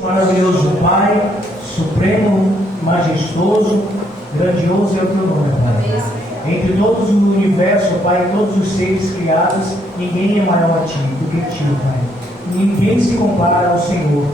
Maravilhoso Pai, supremo, majestoso, grandioso é o teu nome, Pai. Entre todos o universo, Pai, todos os seres criados, ninguém é maior a ti do que ti, Pai. Ninguém se compara ao Senhor,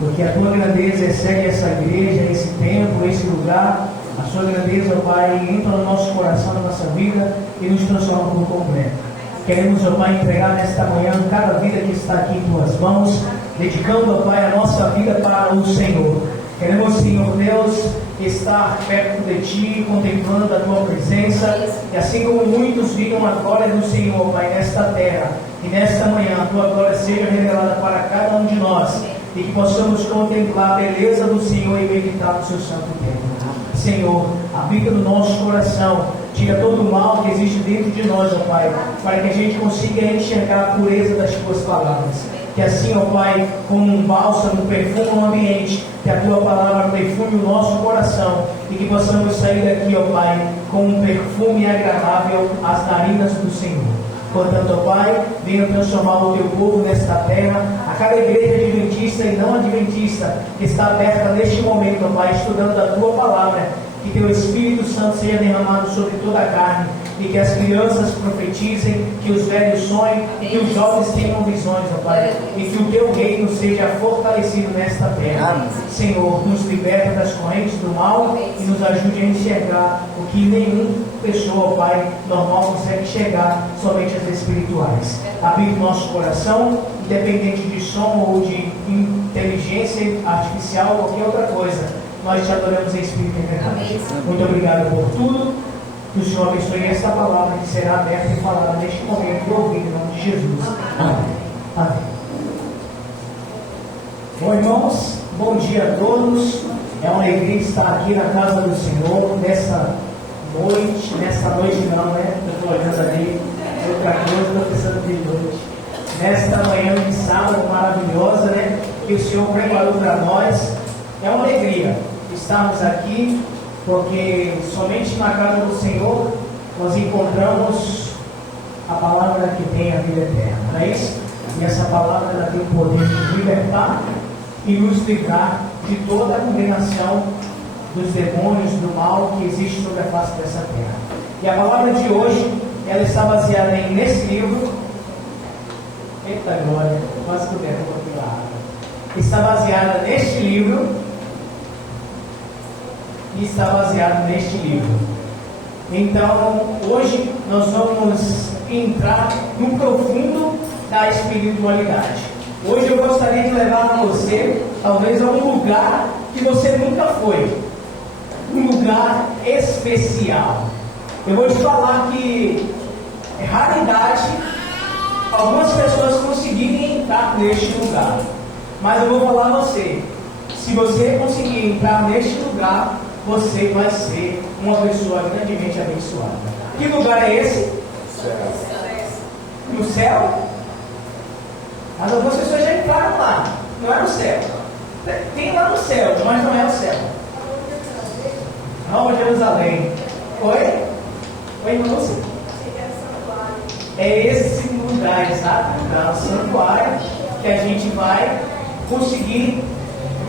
porque a tua grandeza excede essa igreja, esse templo, esse lugar. A sua grandeza, Pai, entra no nosso coração, na nossa vida e nos transforma por completo. Queremos, ó Pai, entregar nesta manhã cada vida que está aqui em tuas mãos, dedicando, ó Pai, a nossa vida para o Senhor. Queremos, Senhor Deus, estar perto de Ti, contemplando a Tua presença, e assim como muitos viram a glória do Senhor, Pai, nesta terra, e nesta manhã a Tua glória seja revelada para cada um de nós, e que possamos contemplar a beleza do Senhor e meditar no Seu santo templo. Senhor, habita no nosso coração, tira todo o mal que existe dentro de nós, ó Pai, para que a gente consiga enxergar a pureza das Tuas palavras. Que assim, ó Pai, como um bálsamo perfuma o ambiente, que a Tua palavra perfume o nosso coração e que possamos sair daqui, ó Pai, com um perfume agradável às narinas do Senhor. Portanto, ó Pai, venha transformar o Teu povo nesta terra, a cada igreja adventista e não adventista que está aberta neste momento, ó Pai, estudando a Tua palavra, que Teu Espírito Santo seja derramado sobre toda a carne, e que as crianças profetizem, que os velhos sonhem, que os jovens tenham visões, ó Pai, e que o Teu reino seja fortalecido nesta terra. Senhor, nos liberta das correntes do mal e nos ajude a enxergar o que nenhuma pessoa, ó Pai, normal consegue enxergar, somente as espirituais. Habita o nosso coração, independente de som ou de inteligência artificial ou qualquer outra coisa. Nós te adoramos em espírito e verdade. Muito obrigado por tudo. Que o Senhor abençoe esta palavra que será aberta e falada neste momento e ouvida em nome de Jesus. Amém. Amém. Bom, irmãos, bom dia a todos. É uma alegria estar aqui na casa do Senhor nessa noite não, né? Estou olhando ali, outra coisa, estou pensando de noite. Nesta manhã de sábado maravilhosa, né? Que o Senhor preparou para nós. É uma alegria estarmos aqui, porque somente na casa do Senhor nós encontramos a palavra que tem a vida eterna, não é isso? E essa palavra ela tem o poder de libertar e nos livrar de toda a condenação dos demônios, do mal que existe sobre a face dessa terra. E a palavra de hoje, ela está baseada nesse livro. Eita glória, quase que eu derrubo aqui a água. Está baseada neste livro. E está baseado neste livro. Então, hoje nós vamos entrar no profundo da espiritualidade. Hoje eu gostaria de levar você, talvez, a um lugar que você nunca foi. Um lugar especial. Eu vou te falar que é raridade algumas pessoas conseguirem entrar neste lugar. Mas eu vou falar a você, se você conseguir entrar neste lugar, você vai ser uma pessoa grandemente abençoada. Que lugar é esse? Céu. No céu? Mas algumas pessoas já entraram lá. Não é no céu. Tem lá no céu, mas não é o céu. Nova Jerusalém. Oi? Oi, irmãos? É esse lugar, exato. É o santuário que a gente vai conseguir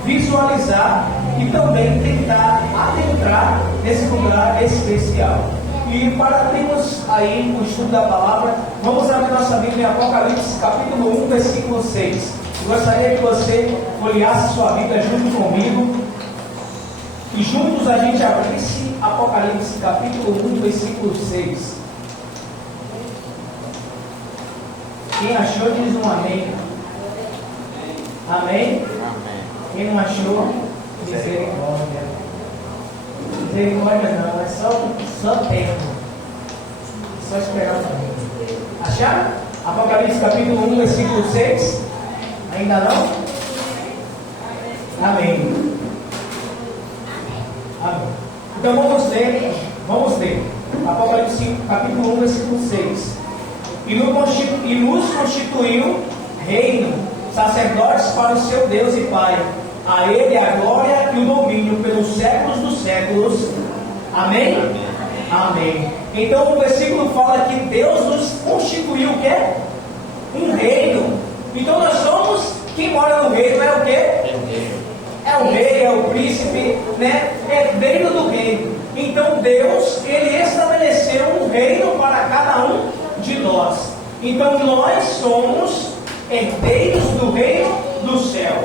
visualizar e também tentar adentrar nesse lugar especial. E para termos aí o estudo da palavra, vamos abrir nossa Bíblia em Apocalipse capítulo 1, versículo 6. Eu gostaria que você folheasse sua Bíblia junto comigo e juntos a gente abrisse Apocalipse capítulo 1, versículo 6. Quem achou diz um amém. Amém? Quem não achou, misericórdia. Misericórdia não, é só tempo. Só esperar um pouquinho. Acharam? Apocalipse capítulo 1, versículo 6. Ainda não? Amém. Amém. Então vamos ler. Apocalipse capítulo 1, versículo 6. E nos constituiu reino, sacerdotes para o seu Deus e Pai. A Ele a glória e o domínio pelos séculos dos séculos. Amém? Amém. Então o versículo fala que Deus nos constituiu o quê? Um reino. Então nós somos, quem mora no reino é o quê? o príncipe, né? Herdeiro do reino. Então Deus, Ele estabeleceu um reino para cada um de nós. Então nós somos herdeiros do reino do céu.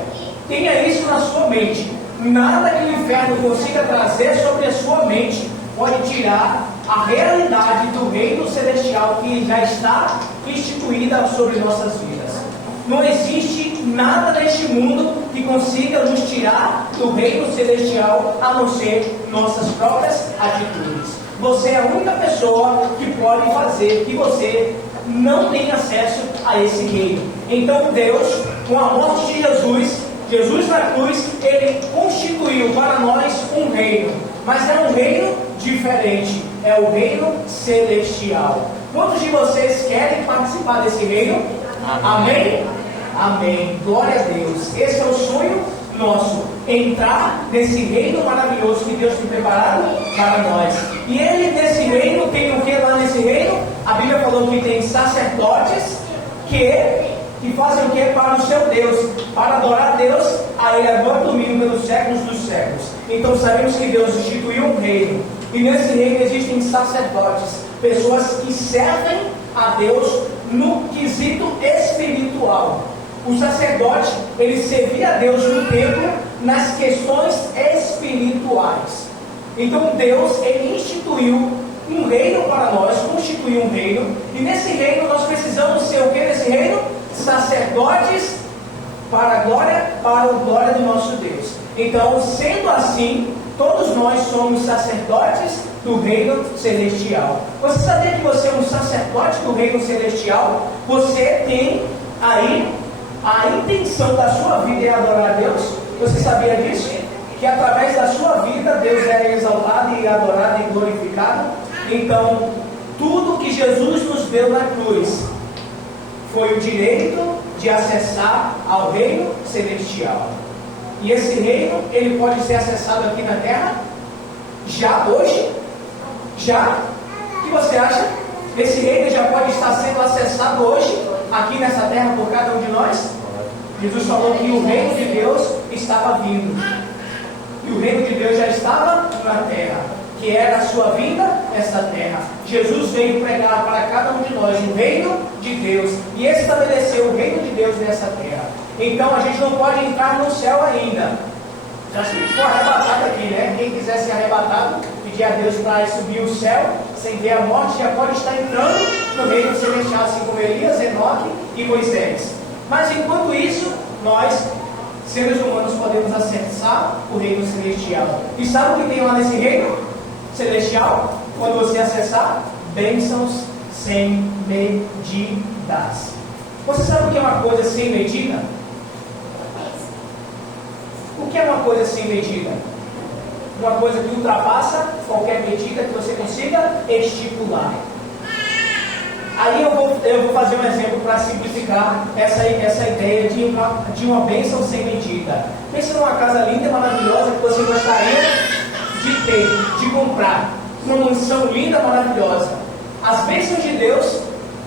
Tenha isso na sua mente. Nada que o inferno consiga trazer sobre a sua mente pode tirar a realidade do reino celestial que já está instituída sobre nossas vidas. Não existe nada neste mundo que consiga nos tirar do reino celestial, a não ser nossas próprias atitudes. Você é a única pessoa que pode fazer que você não tenha acesso a esse reino. Então Deus, com a morte de Jesus na cruz, Ele constituiu para nós um reino. Mas é um reino diferente, é o reino celestial. Quantos de vocês querem participar desse reino? Amém? Amém. Glória a Deus. Esse é o sonho nosso, entrar nesse reino maravilhoso que Deus tem preparado para nós. E Ele, nesse reino, tem o que lá nesse reino? A Bíblia falou que tem sacerdotes que fazem o que? Para o seu Deus, para adorar a Deus, a Ele agora domingo pelos séculos dos séculos. Então sabemos que Deus instituiu um reino, e nesse reino existem sacerdotes, pessoas que servem a Deus no quesito espiritual. O sacerdote, ele servia a Deus no templo nas questões espirituais. Então Deus, Ele instituiu um reino para nós, constituiu um reino, e nesse reino nós precisamos ser o que nesse reino? Sacerdotes para a glória do nosso Deus. Então, sendo assim, todos nós somos sacerdotes do reino celestial. Você sabia que você é um sacerdote do reino celestial? Você tem aí a intenção da sua vida é adorar a Deus. Você sabia disso? Que através da sua vida Deus é exaltado e adorado e glorificado. Então, tudo que Jesus nos deu na cruz foi o direito de acessar ao reino celestial. E esse reino, ele pode ser acessado aqui na terra? Já hoje? Já? O que você acha? Esse reino já pode estar sendo acessado hoje, aqui nessa terra, por cada um de nós? Jesus falou que o reino de Deus estava vindo. E o reino de Deus já estava na terra, que era a sua vinda nessa terra. Jesus veio pregar para cada um de nós o reino de Deus e estabeleceu o reino de Deus nessa terra. Então a gente não pode entrar no céu ainda. Já se for arrebatado aqui, né? Quem quiser ser arrebatado, pedir a Deus para subir o céu sem ver a morte, já pode estar entrando no reino celestial, assim como Elias, Enoque e Moisés. Mas enquanto isso, nós, seres humanos, podemos acessar o reino celestial. E sabe o que tem lá nesse reino celestial? Quando você acessar, bênçãos sem medidas. Você sabe o que é uma coisa sem medida? O que é uma coisa sem medida? Uma coisa que ultrapassa qualquer medida que você consiga estipular. Aí eu vou fazer um exemplo para simplificar essa ideia de uma bênção sem medida. Pense numa casa linda e maravilhosa que você gostaria de ter, de comprar. Uma mansão linda e maravilhosa. As bênçãos de Deus,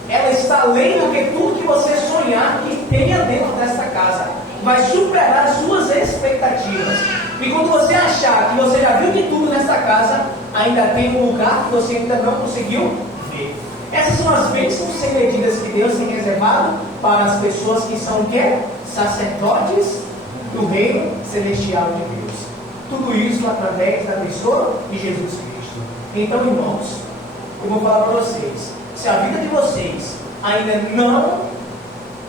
ela está além do que tudo que você sonhar que tenha dentro desta casa. Vai superar as suas expectativas. E quando você achar que você já viu de tudo nessa casa, ainda tem um lugar que você ainda não conseguiu ver. Essas são as bênçãos sem medidas que Deus tem reservado para as pessoas que são o quê? Sacerdotes do reino celestial de Deus. Tudo isso através da pessoa de Jesus Cristo. Então, irmãos, eu vou falar para vocês, se a vida de vocês ainda não,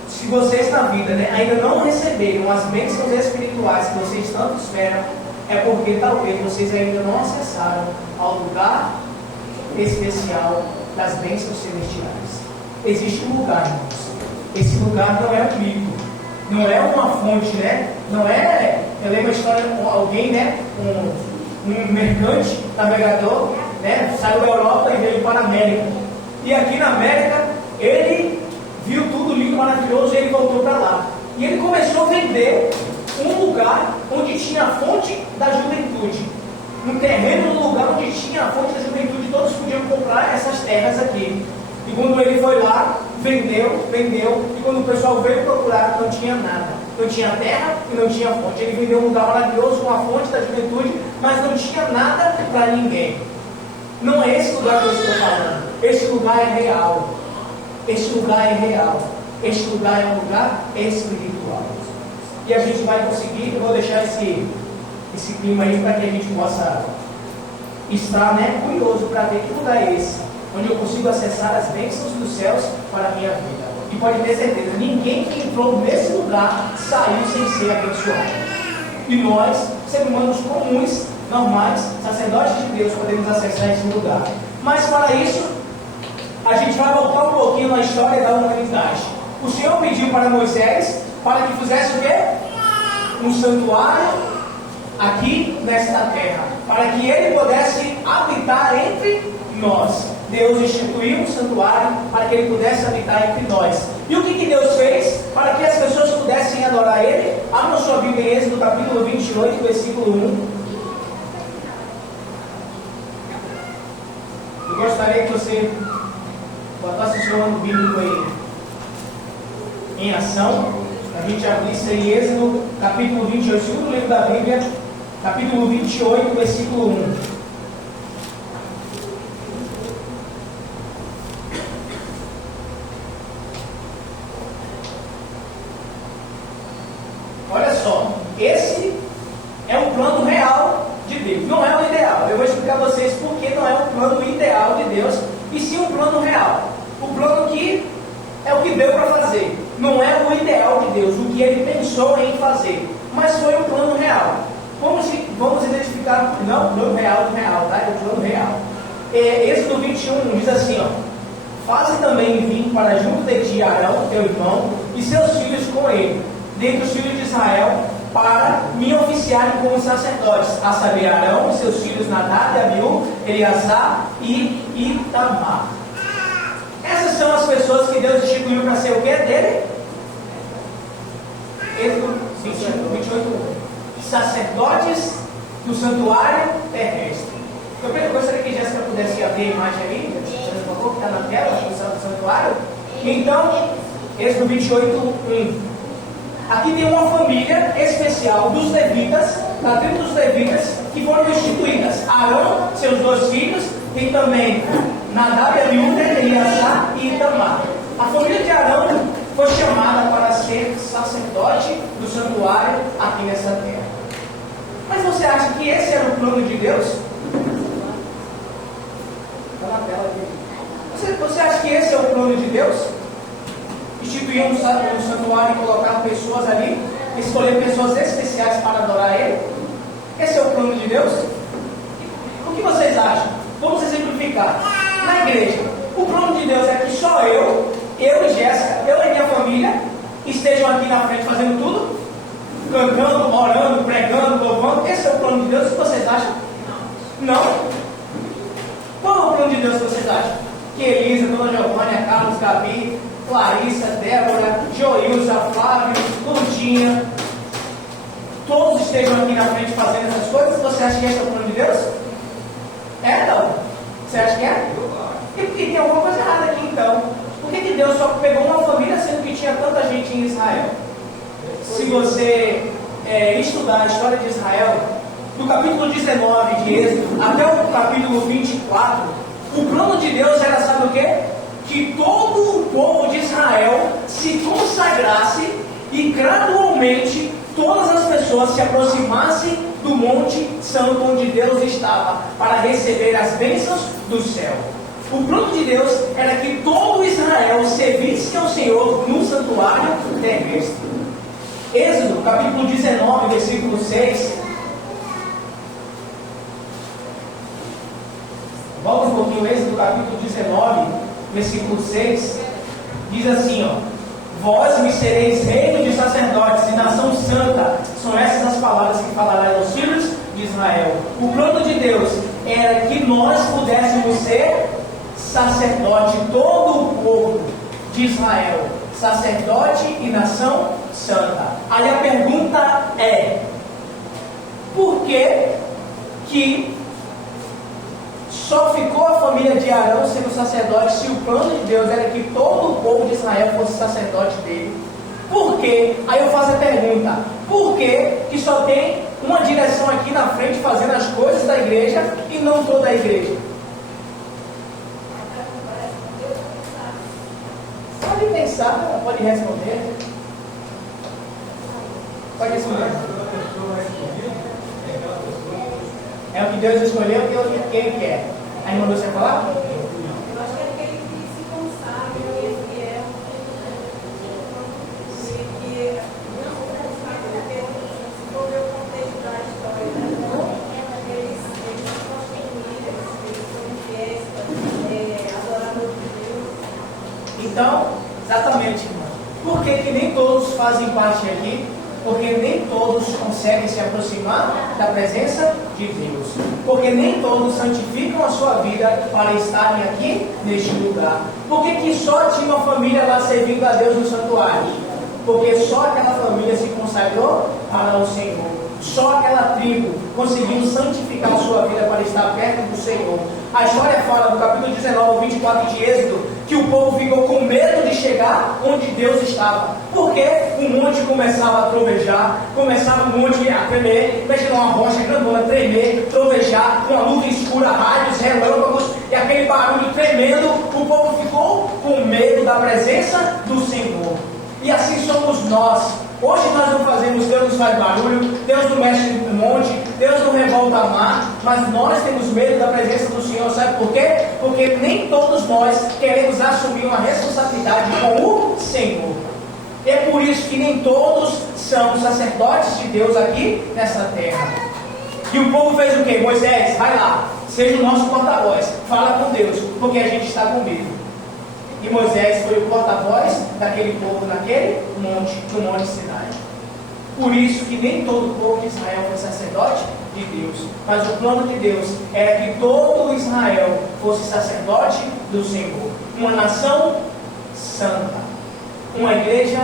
se vocês na vida, né, ainda não receberam as bênçãos espirituais que vocês tanto esperam, é porque talvez vocês ainda não acessaram ao lugar especial das bênçãos celestiais. Existe um lugar, irmãos. Esse lugar não é um rico, não é uma fonte, né? Não é, eu lembro a história de alguém, né? Um mercante, navegador, né? Saiu da Europa e veio para a América. E aqui na América, ele viu tudo lindo, maravilhoso, e ele voltou para lá. E ele começou a vender um lugar onde tinha a fonte da juventude. Um terreno no lugar onde tinha a fonte da juventude, todos podiam comprar essas terras aqui. E quando ele foi lá, vendeu, e quando o pessoal veio procurar, não tinha nada. não tinha terra e não tinha fonte. Ele viveu um lugar maravilhoso com a fonte da juventude, mas não tinha nada para ninguém. Não é esse lugar que eu estou falando. Esse lugar é real. Esse lugar é real. Esse lugar é um lugar espiritual. E a gente vai conseguir, eu vou deixar esse clima aí para que a gente possa estar curioso para ver que lugar é esse, onde eu consigo acessar as bênçãos dos céus para a minha vida. E pode ter certeza, ninguém que entrou nesse lugar saiu sem ser abençoado. E nós, seres humanos comuns, normais, sacerdotes de Deus, podemos acessar esse lugar. Mas para isso, a gente vai voltar um pouquinho na história da humanidade. O Senhor pediu para Moisés para que fizesse o quê? Um santuário aqui nesta terra, para que ele pudesse habitar entre nós. Deus instituiu um santuário para que ele pudesse habitar entre nós. E o que Deus fez para que as pessoas pudessem adorar ele? Abra sua Bíblia em Êxodo capítulo 28, versículo 1. Eu gostaria que você botasse o seu ano bíblico aí em ação. A gente abrisse em Êxodo capítulo 28, segundo livro da Bíblia, capítulo 28, versículo 1. Olha só, esse é um plano real de Deus, não é o ideal. Eu vou explicar a vocês por que não é um plano ideal de Deus, e sim um plano real. O plano que é o que deu para fazer, não é o ideal de Deus, o que ele pensou em fazer, mas foi um plano real. Vamos identificar, não, plano real, tá? É o plano real. Êxodo 21 diz assim, ó: faze também vir para junto de ti Arão, teu irmão, e seus filhos com ele, dentre os filhos de Israel, para me oficiarem como sacerdotes, a saber, Arão e seus filhos Nadab, Abiú, Eleazar e Itamar. Essas são as pessoas que Deus instituiu para ser o quê dele? Êxodo 28, sacerdotes do santuário terrestre. Eu gostaria que Jéssica pudesse abrir a imagem aí, por favor, que está na tela, do santuário. Então, Êxodo 28, 1. Aqui tem uma família especial dos levitas, da tribo dos levitas, que foram instituídas. Arão, seus 2 filhos, tem também Nadab, Abiú, Eleazar e Itamar. A família de Arão foi chamada para ser sacerdote do santuário aqui nessa terra. Mas você acha que esse era o plano de Deus? Está na tela aqui. Você acha que esse é o plano de Deus? Instituir um santuário e colocar pessoas ali, escolher pessoas especiais para adorar Ele? Esse é o plano de Deus? O que vocês acham? Vamos exemplificar. Na igreja, o plano de Deus é que só eu e Jéssica, eu e minha família, estejam aqui na frente fazendo tudo? Cantando, orando, pregando, louvando. Esse é o plano de Deus? O que vocês acham? Não. Qual é o plano de Deus que vocês acham? Que Elisa, Dona Giovânia, Carlos, Gabi, Clarissa, Débora, Joilza, Flávio, Lurdinha, todos estejam aqui na frente fazendo essas coisas? Você acha que esse é o plano de Deus? É, não? Você acha que é? E tem alguma coisa errada aqui então. Por que Deus só pegou uma família sendo que tinha tanta gente em Israel? Se você estudar a história de Israel, do capítulo 19 de Êxodo até o capítulo 24, o plano de Deus era, sabe o quê? Que todo o povo de Israel se consagrasse e gradualmente todas as pessoas se aproximassem do Monte Santo onde Deus estava para receber as bênçãos do céu. O plano de Deus era que todo Israel servisse ao Senhor no santuário terrestre. Êxodo capítulo 19, versículo 6. Volta um pouquinho, Êxodo capítulo 19, versículo 6. Diz assim, ó: vós me sereis reino de sacerdotes e nação santa. São essas as palavras que falará aos filhos de Israel. O plano de Deus era que nós pudéssemos ser sacerdote, todo o povo de Israel, sacerdote e nação santa. Aí a pergunta é: por que só ficou a família de Arão sendo sacerdote, se o plano de Deus era que todo o povo de Israel fosse sacerdote dele? Por quê? Aí eu faço a pergunta: por que só tem uma direção aqui na frente fazendo as coisas da igreja e não toda a igreja? Pode pensar, pode responder. Pode responder. É o que Deus escolheu, o que Ele quer. A irmã Lúcia falar? Eu acho que é aquele que se consagra, que é fiel, que não porque se for ver o contexto da história, eles gostam de líderes, eles foram fiéis, adoradores de Deus. Então, exatamente, irmã. Por que nem todos fazem parte aqui? Porque nem todos conseguem se aproximar da presença de Deus. Porque nem todos santificam a sua vida para estarem aqui neste lugar. Por que só tinha uma família lá servindo a Deus no santuário? Porque só aquela família se consagrou para o Senhor. Só aquela tribo conseguiu santificar a sua vida para estar perto do Senhor. A história fala no capítulo 19, 24 de Êxodo, que o povo ficou com medo de chegar onde Deus estava. Porque o monte começava a trovejar, começava o monte a tremer, imagina uma rocha grandona tremer, trovejar, com a nuvem escura, raios, relâmpagos, e aquele barulho tremendo, o povo ficou com medo da presença do Senhor. E assim somos nós. Hoje nós não fazemos, Deus não faz barulho, Deus não mexe no monte, Deus não revolta a mar, mas nós temos medo da presença do Senhor, sabe por quê? Porque nem todos nós queremos assumir uma responsabilidade com o Senhor. É por isso que nem todos são sacerdotes de Deus aqui nessa terra. E o povo fez o quê? Moisés, vai lá, seja o nosso porta-voz, fala com Deus, porque a gente está com medo. E Moisés foi o porta-voz daquele povo naquele monte, no Monte Sinai. Por isso que nem todo o povo de Israel foi sacerdote de Deus. Mas o plano de Deus era que todo Israel fosse sacerdote do Senhor. Uma nação santa. Uma igreja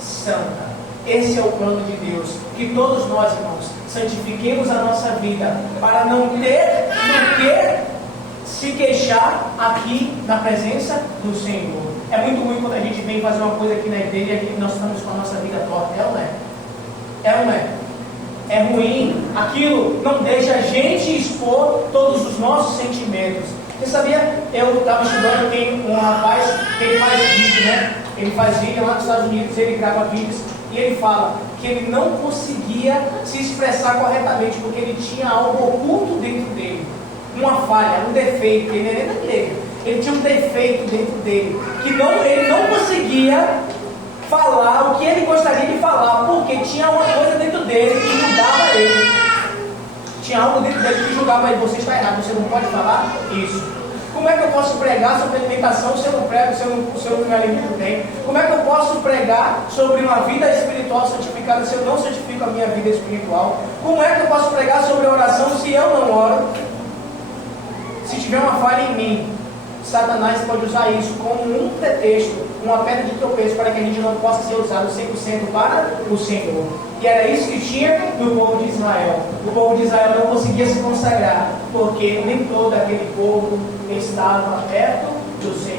santa. Esse é o plano de Deus. Que todos nós, irmãos, santifiquemos a nossa vida para não ter do que se queixar aqui na presença do Senhor. É muito ruim quando a gente vem fazer uma coisa aqui na igreja e nós estamos com a nossa vida torta. É ou não é? É ou não é? É ruim. Aquilo não deixa a gente expor todos os nossos sentimentos. Você sabia? Eu estava estudando, tem um rapaz que ele faz vídeo, né? Ele faz vídeo lá nos Estados Unidos, ele grava vídeos e ele fala que ele não conseguia se expressar corretamente porque ele tinha algo oculto dentro dele. Uma falha, um defeito, ele era da igreja. Ele tinha um defeito dentro dele, que ele não conseguia falar o que ele gostaria de falar, porque tinha uma coisa dentro dele que julgava ele. Tinha algo dentro dele que julgava ele: você está errado, você não pode falar isso. Como é que eu posso pregar sobre alimentação se eu não prego, se eu não me alimento bem? Como é que eu posso pregar sobre uma vida espiritual santificada se eu não santifico a minha vida espiritual? Como é que eu posso pregar sobre oração se eu não oro? Se tiver uma falha em mim, Satanás pode usar isso como um pretexto, uma pedra de tropeço, para que a gente não possa ser usado 100% para o Senhor. E era isso que tinha no povo de Israel. O povo de Israel não conseguia se consagrar, porque nem todo aquele povo estava perto do Senhor.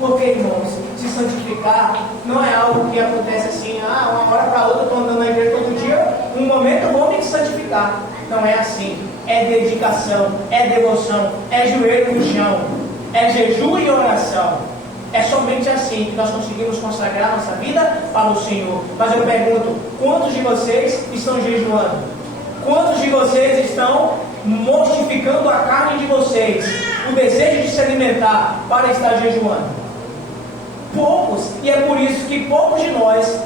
Porque, irmãos, se santificar não é algo que acontece assim, uma hora para outra, eu estou andando na igreja todo dia, um momento eu vou me santificar. Não é assim. É dedicação, é devoção, é joelho no chão, é jejum e oração. É somente assim que nós conseguimos consagrar nossa vida para o Senhor. Mas eu pergunto, quantos de vocês estão jejuando? Quantos de vocês estão mortificando a carne de vocês, o desejo de se alimentar para estar jejuando? Poucos, e é por isso que poucos de nós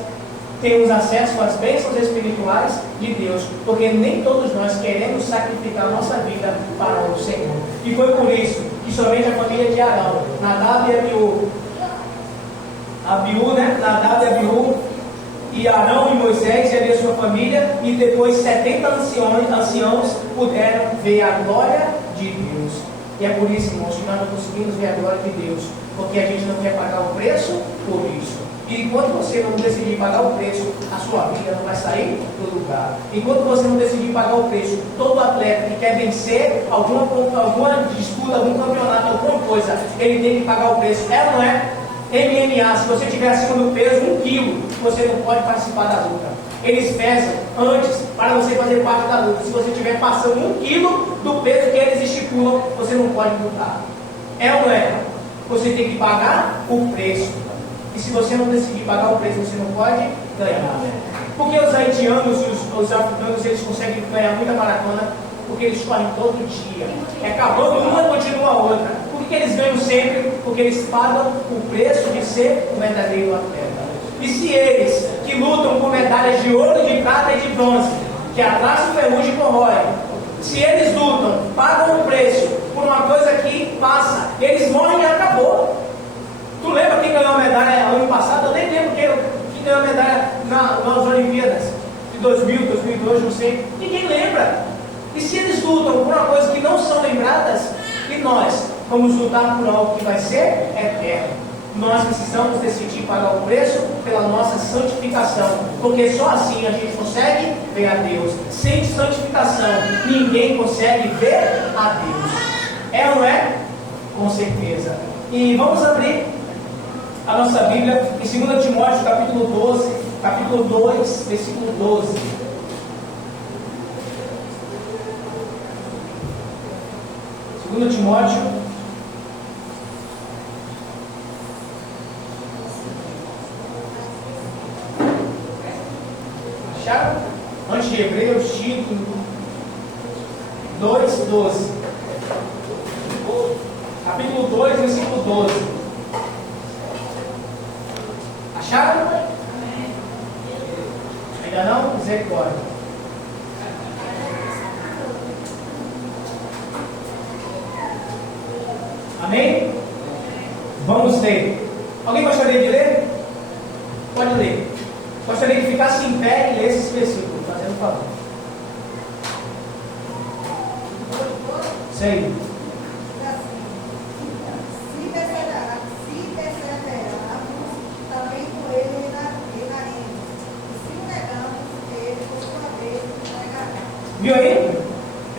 temos acesso às bênçãos espirituais de Deus, porque nem todos nós queremos sacrificar nossa vida para o Senhor. E foi por isso que somente a família de Arão, Nadab e Abiú, Nadab e Abiú, e Arão e Moisés e a sua família, e depois 70 anciãos puderam ver a glória de Deus. E é por isso, irmãos, que nós não conseguimos ver a glória de Deus, porque a gente não quer pagar o preço por isso. E enquanto você não decidir pagar o preço, a sua vida não vai sair do lugar. Enquanto você não decidir pagar o preço, todo atleta que quer vencer alguma disputa, algum campeonato, alguma coisa, ele tem que pagar o preço. É ou não é? MMA, se você tiver acima do peso 1 quilo, você não pode participar da luta. Eles pesam antes para você fazer parte da luta. Se você estiver passando 1 quilo do peso que eles estipulam, você não pode lutar. É ou não é? Você tem que pagar o preço. E se você não decidir pagar o preço, você não pode ganhar. Porque os haitianos e os africanos, eles conseguem ganhar muita maratona, porque eles correm todo dia. É acabando uma, continua a outra. Por que eles ganham sempre? Porque eles pagam o preço de ser o verdadeiro atleta. E se eles, que lutam com medalhas de ouro, de prata e de bronze, que a traça e ferrugem corrói, se eles lutam, pagam o preço por uma coisa que passa, eles morrem e acabou. Tu lembra quem ganhou a medalha ano passado? Eu nem lembro quem ganhou a medalha nas Olimpíadas de 2000, 2002, não sei. Ninguém lembra. E se eles lutam por uma coisa que não são lembradas, e nós vamos lutar por algo que vai ser eterno. Nós precisamos decidir pagar o preço pela nossa santificação, porque só assim a gente consegue ver a Deus. Sem santificação, ninguém consegue ver a Deus. É ou não é? Com certeza. E vamos abrir a nossa Bíblia em 2 Timóteo, capítulo 2, versículo 12. Timóteo, acharam? Antes de Hebreus, Tito 2:12. Capítulo 2, versículo 12. Acharam? Ainda não? Misericórdia. Amém? Vamos ler. Alguém gostaria de ler? Pode ler. Gostaria de ficar em pé e ler esses versículos, fazendo favor. Sei. Se perseverarmos, também com ele reinaremos. E se o negamos, ele, por sua vez, negará. Viu aí?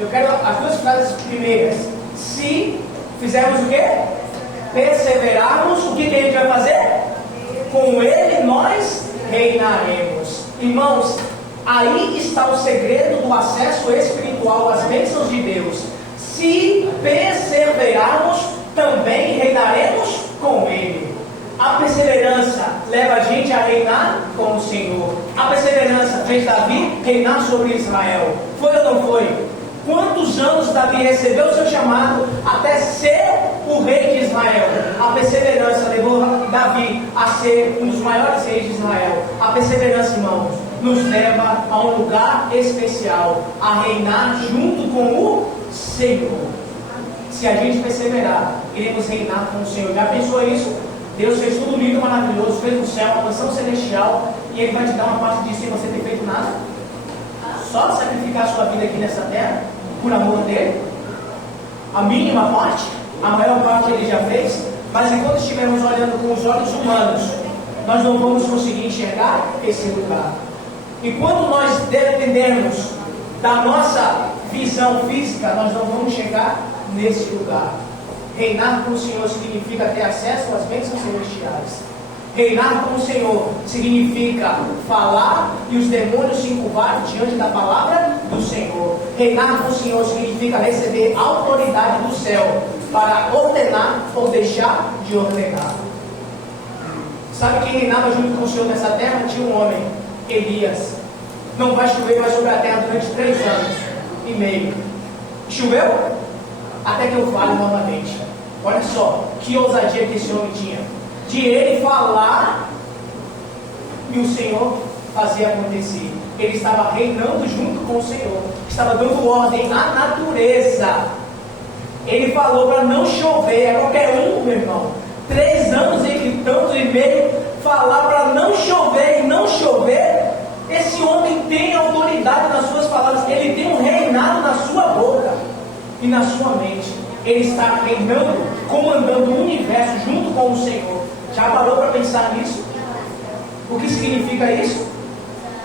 Eu quero as duas frases primeiras. Se fizermos o quê? Perseverarmos, o que a gente vai fazer? Com ele nós reinaremos. Irmãos, aí está o segredo do acesso espiritual às bênçãos de Deus. Se perseverarmos, também reinaremos com ele. A perseverança leva a gente a reinar com o Senhor. A perseverança fez Davi reinar sobre Israel. Foi ou não foi? Quantos anos Davi recebeu o seu chamado até ser o rei de Israel? A perseverança levou Davi a ser um dos maiores reis de Israel. A perseverança, irmãos, nos leva a um lugar especial, a reinar junto com o Senhor. Se a gente perseverar, iremos reinar com o Senhor. Já pensou isso? Deus fez tudo lindo, maravilhoso, fez o céu, uma mansão celestial, e Ele vai te dar uma parte disso sem você ter feito nada? Só sacrificar a sua vida aqui nessa terra, por amor dele? A mínima parte, a maior parte Ele já fez, mas enquanto estivermos olhando com os olhos humanos, nós não vamos conseguir enxergar esse lugar. E quando nós dependermos da nossa visão física, nós não vamos chegar nesse lugar. Reinar com o Senhor significa ter acesso às bênçãos celestiais. Reinar com o Senhor significa falar e os demônios se encurvarem diante da palavra do Senhor. Reinar com o Senhor significa receber autoridade do céu para ordenar ou deixar de ordenar. Sabe quem reinava junto com o Senhor nessa terra? Tinha um homem, Elias. Não vai chover mais sobre a terra durante 3 anos e meio. Choveu? Até que eu fale novamente. Olha só, que ousadia que esse homem tinha. De ele falar e o Senhor fazia acontecer. Ele estava reinando junto com o Senhor. Estava dando ordem à natureza. Ele falou para não chover. É qualquer um, meu irmão. 3 anos e tanto e meio. Falar para não chover e não chover. Esse homem tem autoridade nas suas palavras. Ele tem um reinado na sua boca e na sua mente. Ele está reinando, comandando o universo junto com o Senhor. Já parou para pensar nisso? O que significa isso?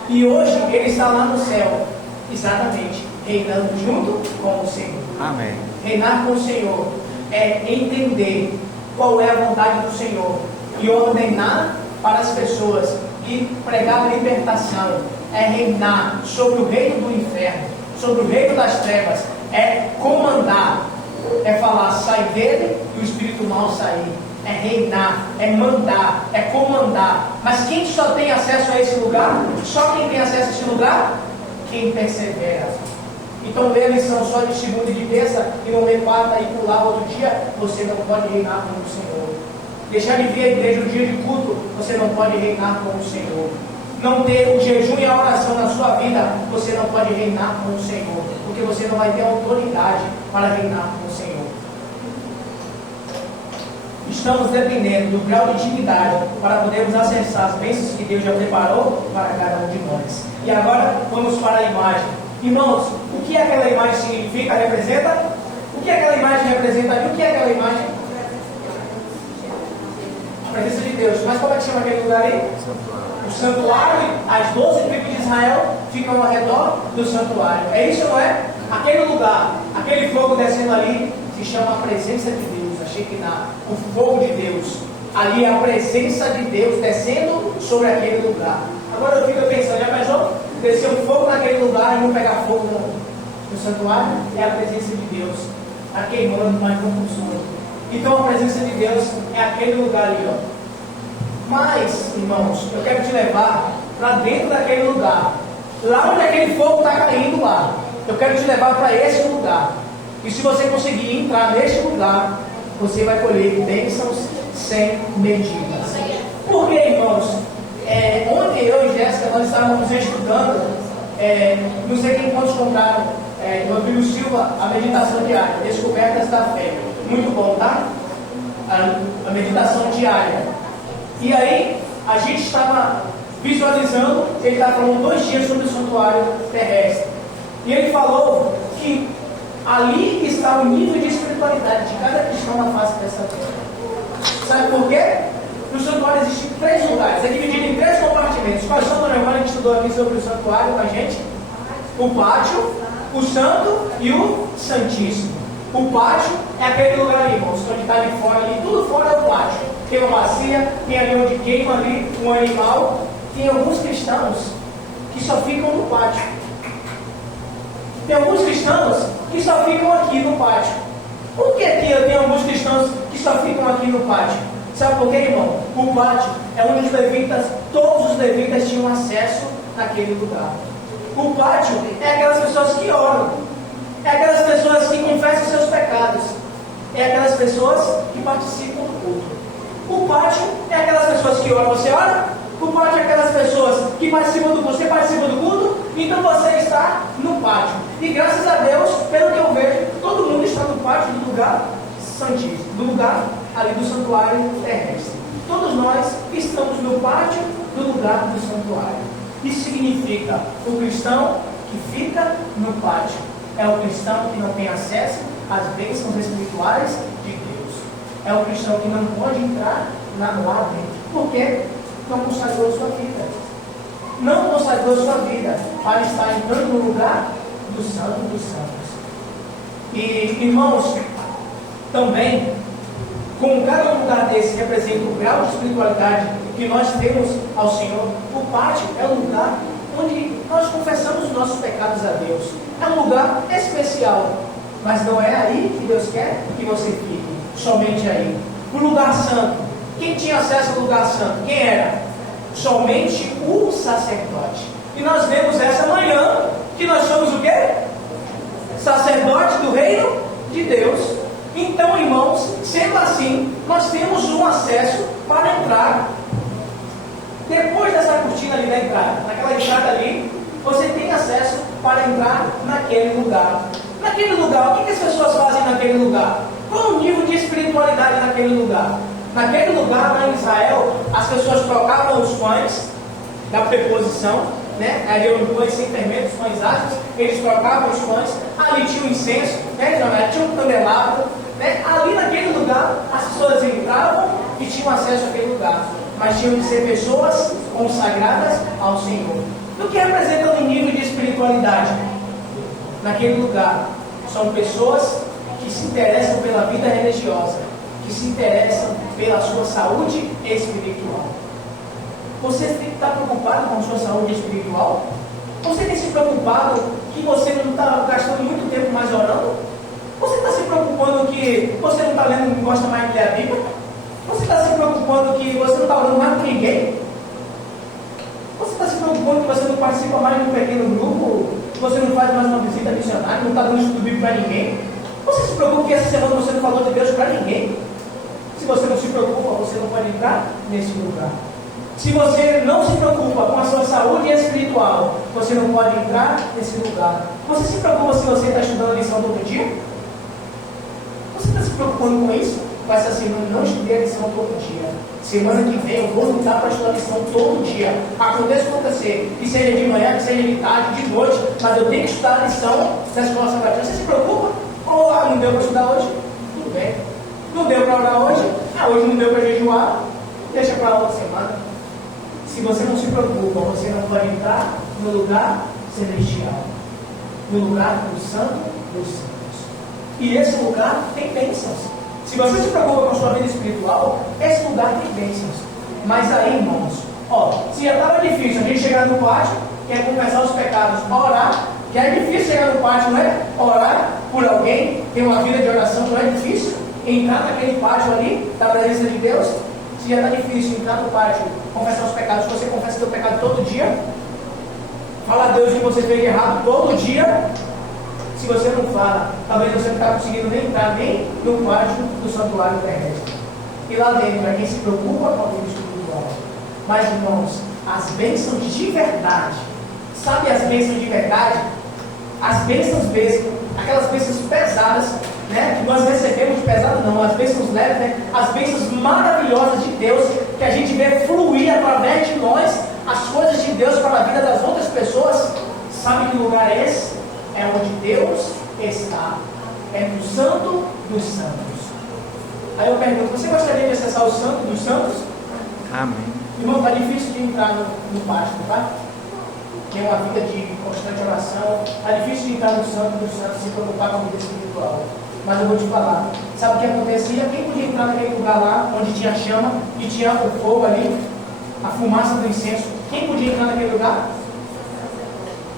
E hoje ele está lá no céu, exatamente, reinando junto com o Senhor. Amém. Reinar com o Senhor é entender qual é a vontade do Senhor e ordenar para as pessoas e pregar a libertação, é reinar sobre o reino do inferno, sobre o reino das trevas, é comandar, é falar, sai dele e o espírito mau sair, é reinar, é mandar, é comandar. Mas quem só tem acesso a esse lugar? Só quem tem acesso a esse lugar? Quem persevera. Então lê a lição só de segunda e de terça e não lê quarta e pular outro dia, você não pode reinar como o Senhor. Deixar de vir a igreja no dia de culto, você não pode reinar como o Senhor. Não ter o jejum e a oração na sua vida, você não pode reinar como o Senhor, porque você não vai ter autoridade para reinar como o Senhor. Estamos dependendo do grau de intimidade para podermos acessar as bênçãos que Deus já preparou para cada um de nós. E agora vamos para a imagem. Irmãos, o que aquela imagem significa, representa? O que aquela imagem representa ali? O que é aquela imagem? A presença de Deus. Mas como é que chama aquele lugar ali? O santuário. As 12 tribos de Israel ficam ao redor do santuário. É isso, não é? Aquele lugar, aquele fogo descendo ali, se chama a presença de Deus, a Shekinah, o fogo de Deus. Ali é a presença de Deus descendo sobre aquele lugar. Agora eu fico pensando, já pensou? Descer um fogo naquele lugar e não pegar fogo no santuário? É a presença de Deus. Está queimando, mas não funciona. Então a presença de Deus é aquele lugar ali, ó. Mas, irmãos, eu quero te levar para dentro daquele lugar. Lá onde aquele fogo está caindo lá. Eu quero te levar para esse lugar. E se você conseguir entrar nesse lugar, você vai colher bênçãos sem medida. Por que, irmãos? Ontem eu e Jéssica, nós estávamos estudando, não sei quem quantos compraram, do Antônio Silva, a meditação diária, Descobertas da Fé. Muito bom, tá? A meditação diária. E aí, a gente estava visualizando, ele estava falando 2 dias sobre o santuário terrestre. E ele falou que ali está o nível de espiritualidade de cada cristão na face dessa terra. Sabe por quê? No santuário existem 3 lugares, é dividido em 3 compartimentos. Quais são, Dona Giovanna, que estudou aqui sobre o santuário com a gente? O pátio, o santo e o santíssimo. O pátio é aquele lugar ali, irmãos, onde está ali fora, ali, tudo fora é o pátio. Tem uma bacia, tem ali onde queima ali um animal. Tem alguns cristãos que só ficam no pátio. Tem alguns cristãos que só ficam aqui no pátio. Por que tem alguns cristãos que só ficam aqui no pátio? Sabe por quê, irmão? O pátio é onde os levitas, todos os levitas tinham acesso naquele lugar. O pátio é aquelas pessoas que oram. É aquelas pessoas que confessam seus pecados. É aquelas pessoas que participam do culto. O pátio é aquelas pessoas que oram. Você ora? O pátio é aquelas pessoas que participam do culto. Você participa do culto? Então você está no pátio. E graças a Deus, pelo que eu vejo, todo mundo está no pátio do lugar santíssimo, do lugar ali do santuário terrestre. Todos nós estamos no pátio do lugar do santuário. Isso significa o cristão que fica no pátio. É o cristão que não tem acesso às bênçãos espirituais de Deus. É o cristão que não pode entrar lá dentro. Por quê? Não consagrou sua vida. Não consagrou sua vida para estar entrando no lugar do Santo dos Santos. E, irmãos, também, como cada lugar desse representa o grau de espiritualidade que nós temos ao Senhor, o pátio é um lugar onde nós confessamos os nossos pecados a Deus. É um lugar especial, mas não é aí que Deus quer que você fique, somente aí. O lugar santo, quem tinha acesso ao lugar santo? Quem era? Somente o sacerdote. E nós vemos essa manhã que nós somos o quê? Sacerdote do reino de Deus. Então, irmãos, sendo assim, nós temos um acesso para entrar. Depois dessa cortina ali da entrada, naquela entrada ali, você tem acesso para entrar naquele lugar. Naquele lugar, o que as pessoas fazem naquele lugar? Qual o nível de espiritualidade naquele lugar? Naquele lugar, lá em Israel, as pessoas trocavam os pães da preposição, né? Ali eram pães sem fermento, pães ácidos, eles trocavam os pães, ali tinha o incenso, né? Tinha um candelabro, né? Ali naquele lugar, as pessoas entravam e tinham acesso àquele lugar, mas tinham que ser pessoas consagradas ao Senhor. O que representa o nível de espiritualidade? Naquele lugar, são pessoas que se interessam pela vida religiosa, que se interessam pela sua saúde espiritual. Você tem que estar preocupado com a sua saúde espiritual? Você tem se preocupado que você não está gastando muito tempo mais orando? Você está se preocupando que você não está lendo, não gosta mais de ler a Bíblia? Você está se preocupando que você não está orando mais com ninguém? Você está se preocupando que você não participa mais de um pequeno grupo? Que você não faz mais uma visita missionária? Não está dando estudo bíblico para ninguém? Você se preocupa que essa semana você não falou de Deus para ninguém? Se você não se preocupa, você não pode entrar nesse lugar. Se você não se preocupa com a sua saúde espiritual, você não pode entrar nesse lugar. Você se preocupa se você está estudando a lição todo dia? Você está se preocupando com isso? Com essa semana, não estudei a lição todo dia. Semana que vem eu vou lutar para estudar a lição todo dia. Aconteça o que acontecer, que seja de manhã, que seja de tarde, de noite, mas eu tenho que estudar a lição da escola sabatina. Você se preocupa? Ou não deu para estudar hoje? Tudo bem. Não deu para orar hoje? Hoje não deu para jejuar? Deixa para outra semana. Se você não se preocupa, você não pode entrar no lugar celestial, no lugar do Santo dos Santos. E esse lugar tem bênçãos. Se você se preocupa com a sua vida espiritual, esse lugar tem bênçãos. Mas aí, irmãos, se já estava difícil a gente chegar no pátio, quer confessar os pecados, orar, já é difícil chegar no pátio, não é? Orar por alguém, ter uma vida de oração, não é difícil? Entrar naquele pátio ali, da presença de Deus. Se já está difícil entrar no pátio, confessar os pecados, se você confessa o seu pecado todo dia, fala a Deus o que você fez de errado todo dia, se você não fala, talvez você não está conseguindo nem entrar nem no pátio do santuário terrestre. E lá dentro é quem se preocupa com a vida espiritual. Mas, irmãos, as bênçãos de verdade, sabe as bênçãos de verdade? As bênçãos mesmo, aquelas bênçãos pesadas, né, que nós recebemos de pesado, não, as bênçãos leves, né, as bênçãos maravilhosas de Deus, que a gente vê fluir através de nós, as coisas de Deus para a vida das outras pessoas. Sabe que lugar é esse? É onde Deus está, é no Santo dos Santos. Aí eu pergunto, você gostaria de acessar o Santo dos Santos? Amém. Irmão, está difícil de entrar no pátio, tá? Que é uma vida de constante oração. Está difícil de entrar no Santo dos Santos, se preocupar com a vida espiritual. Mas eu vou te falar, sabe o que acontecia? Quem podia entrar naquele lugar lá, onde tinha chama, e tinha o fogo ali, a fumaça do incenso? Quem podia entrar naquele lugar?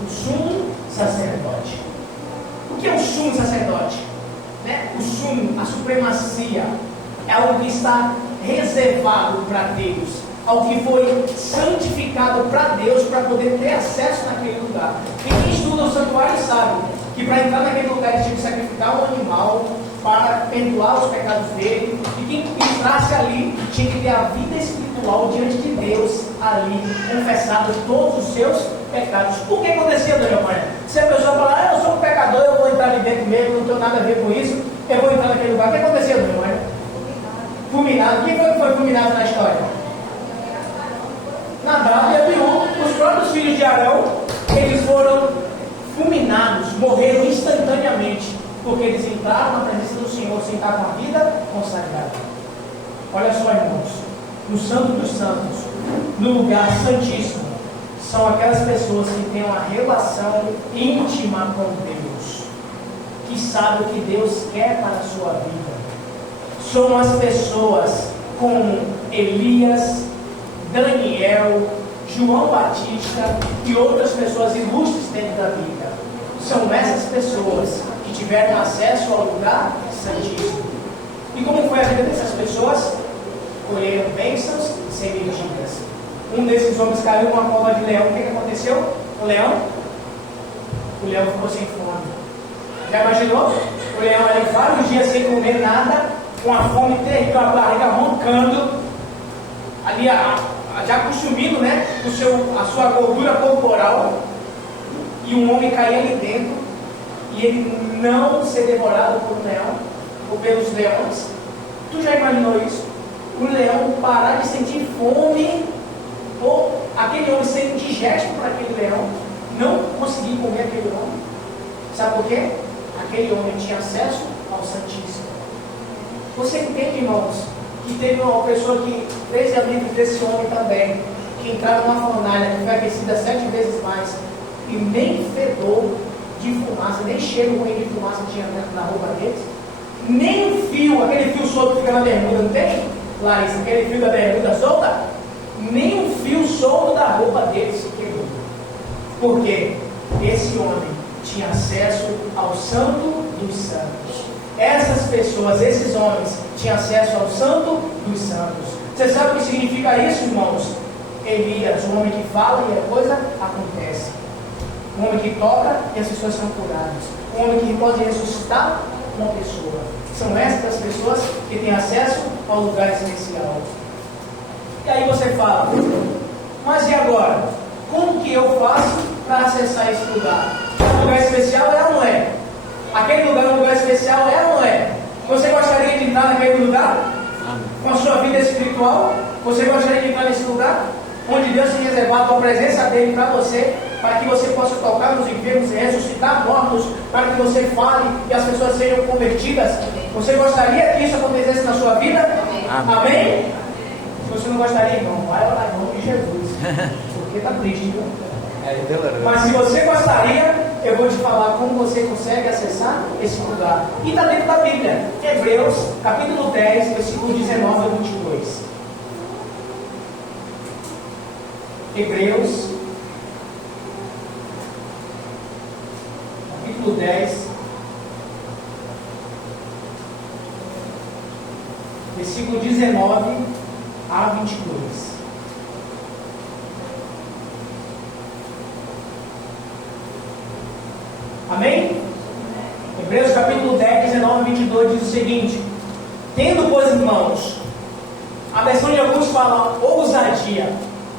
O sumo sacerdote. O que é o sumo sacerdote? Né? O sumo, a supremacia, é algo que está reservado para Deus, algo que foi santificado para Deus, para poder ter acesso naquele lugar. E quem estuda o santuário sabe que para entrar naquele lugar ele tinha que sacrificar um animal para perdoar os pecados dele, e quem entrasse ali tinha que ter a vida espiritual diante de Deus ali, confessado todos os seus pecados. O que acontecia, dona Maria? Se a pessoa falar, eu sou um pecador, eu vou entrar ali dentro mesmo, não tenho nada a ver com isso, eu vou entrar naquele lugar. O que acontecia, dona Maria? Fulminado. Quem foi que foi fulminado na história? Nadab e Abiú, os próprios filhos de Arão, eles foram fulminados, morreram instantaneamente, porque eles entraram na presença do Senhor sem estar com a vida consagrada. Olha só, irmãos, no Santo dos Santos, no lugar santíssimo, são aquelas pessoas que têm uma relação íntima com Deus, que sabem o que Deus quer para a sua vida. São as pessoas como Elias, Daniel, João Batista e outras pessoas ilustres dentro da Bíblia. São essas pessoas que tiveram acesso ao lugar santíssimo. E como foi a vida dessas pessoas? Colheram bênçãos sem medidas. Um desses homens caiu numa cova de leão. O que aconteceu? O leão ficou sem fome. Já imaginou? O leão ali vários dias sem comer nada, com a fome terrível, a barriga roncando, ali já consumindo, né, a sua gordura corporal, e um homem caía ali dentro, e ele não ser devorado por um leão, ou pelos leões. Tu já imaginou isso? O leão parar de sentir fome, ou aquele homem ser indigesto para aquele leão, não conseguir comer aquele homem. Sabe por quê? Aquele homem tinha acesso ao Santíssimo. Você entende, irmãos, que teve uma pessoa que fez a vida desse homem também, que entraram numa fornalha que foi aquecida 7 vezes mais, e nem fedor de fumaça, nem cheiro ruim de fumaça tinha dentro da roupa deles? nem um fio, aquele fio solto que fica na bermuda, não tem? Larissa, aquele fio da bermuda solta, nem um fio solto da roupa dele se quebrou. Por quê? Esse homem tinha acesso ao Santo dos Santos. Essas pessoas, esses homens, tinham acesso ao Santo dos Santos. Você sabe o que significa isso, irmãos? Elias, um homem que fala e a coisa acontece. Um homem que toca e as pessoas são curadas. Um homem que pode ressuscitar uma pessoa. São essas pessoas que têm acesso ao lugar especial. E aí você fala, mas e agora? Como que eu faço para acessar esse lugar? Um lugar especial é ou não é? Aquele lugar é um lugar especial é ou não é? Você gostaria de entrar naquele lugar? Com a sua vida espiritual? Você gostaria de entrar nesse lugar? Onde Deus tem reservado a presença dele para você, para que você possa tocar nos enfermos e ressuscitar mortos, para que você fale e as pessoas sejam convertidas. Você gostaria que isso acontecesse na sua vida? Amém? Se você não gostaria, irmão, vai orar em nome de Jesus, porque está triste, viu? Mas se você gostaria, eu vou te falar como você consegue acessar esse lugar. E está dentro da Bíblia, Hebreus, capítulo 10, versículo 19 a 22. Hebreus, capítulo 10, versículo 19 a 22. Amém? Hebreus capítulo 10, 19 a 22 diz o seguinte: tendo, pois, irmãos, a versão de alguns fala ousadia,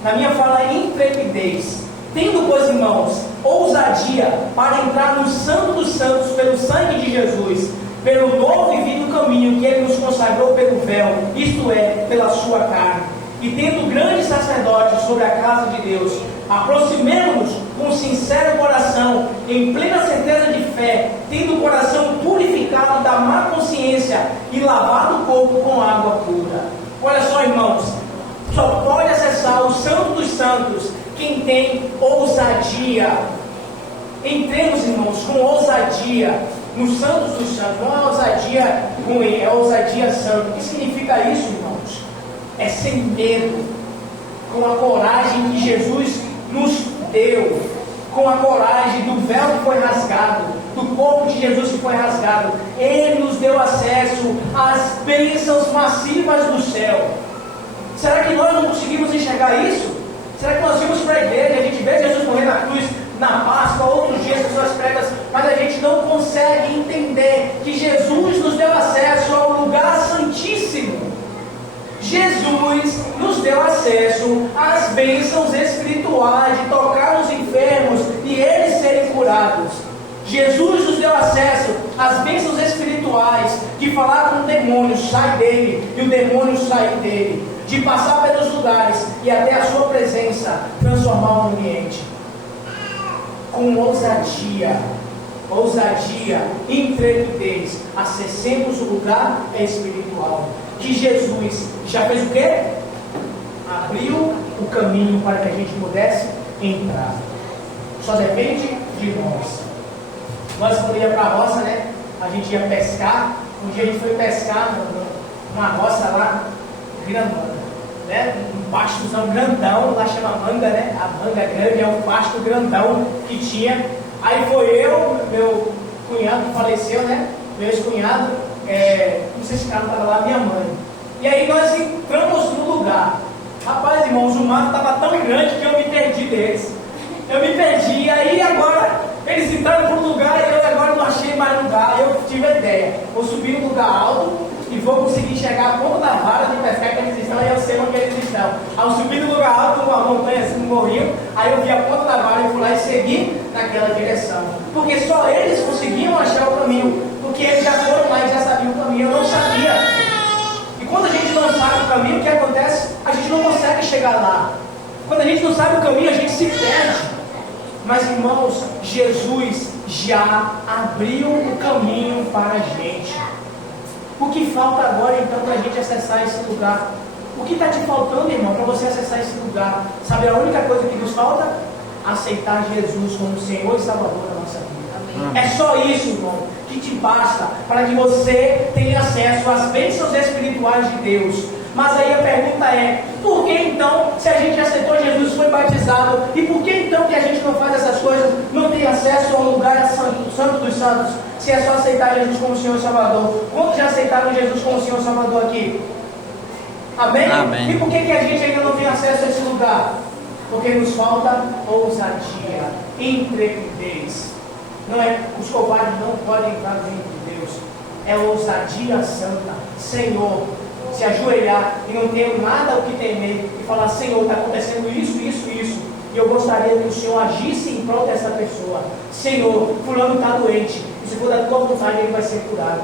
na minha fala intrepidez. Tendo, pois, irmãos, ousadia para entrar no Santo dos Santos pelo sangue de Jesus, pelo novo e vivo caminho que Ele nos consagrou pelo véu, isto é, pela sua carne, e tendo grande sacerdote sobre a casa de Deus, aproximemo-nos com sincero coração, em plena certeza de fé, tendo o coração purificado da má consciência e lavado o corpo com água pura. Olha só, irmãos, só pode acessar o Santo dos Santos quem tem ousadia. Entremos, irmãos, com ousadia no Santo dos Santos. Não é ousadia ruim, é ousadia santa. O que significa isso, irmãos? É sem medo, com a coragem que Jesus nos deu, com a coragem do véu que foi rasgado, do corpo de Jesus que foi rasgado. Ele nos deu acesso às bênçãos massivas do céu. Será que nós não conseguimos enxergar isso? Será que nós vimos para a igreja, a gente vê Jesus morrer na cruz, na Páscoa, outros dias, pessoas pregas, mas a gente não consegue entender que Jesus nos deu acesso ao lugar santíssimo. Jesus nos deu acesso às bênçãos espirituais, de tocar nos enfermos e eles serem curados. Jesus nos deu acesso às bênçãos espirituais, de falar com o demônio, sai dele, e o demônio sair dele, de passar pelos lugares e até a sua presença transformar o ambiente. Com ousadia, intrepidez, acessemos o lugar espiritual, que Jesus já fez o quê? Abriu o caminho para que a gente pudesse entrar. Só depende de nós. Nós, quando ia para a roça, né? A gente ia pescar. Um dia a gente foi pescar numa roça lá, grandona, né? Um pastozão grandão, lá chama manga, né? A manga grande é um pasto grandão que tinha. Aí foi eu, meu cunhado que faleceu, né? Meu ex-cunhado, não sei se o cara estava lá, minha mãe. E aí nós entramos no lugar. Rapaz, irmãos, o mato estava tão grande que eu me perdi deles. Eu me perdi, e aí agora eles entraram para um lugar e eu agora não achei mais lugar. Eu tive a ideia, vou subir um lugar alto e vou conseguir chegar a ponta da vara de pescar que eles estão, e eu sei onde eles estão. Ao subir no lugar alto, uma montanha assim, um morrinho, aí eu vi a ponta da vara e fui lá e segui naquela direção. Porque só eles conseguiam achar o caminho, porque eles já foram lá e já sabiam o caminho, eu não sabia. E quando a gente não sabe o caminho, o que acontece? A gente não consegue chegar lá. Quando a gente não sabe o caminho, a gente se perde. Mas, irmãos, Jesus já abriu o caminho para a gente. O que falta agora, então, para a gente acessar esse lugar? O que está te faltando, irmão, para você acessar esse lugar? Sabe a única coisa que nos falta? Aceitar Jesus como Senhor e Salvador da nossa vida. É só isso, irmão, que te basta para que você tenha acesso às bênçãos espirituais de Deus. Mas aí a pergunta é, por que então, se a gente aceitou Jesus, foi batizado, e por que então que a gente não faz essas coisas, não tem acesso ao lugar santo dos santos, se é só aceitar Jesus como Senhor e Salvador? Quantos já aceitaram Jesus como Senhor e Salvador aqui? Amém? Amém. E por que a gente ainda não tem acesso a esse lugar? Porque nos falta ousadia, intrepidez. Não é, os covardes não podem entrar dentro de Deus. É ousadia santa. Senhor, se ajoelhar e não ter nada o que temer e falar: Senhor, está acontecendo isso, isso, isso, e eu gostaria que o Senhor agisse em prol dessa pessoa. Senhor, fulano está doente, e se for da tua vontade ele vai ser curado.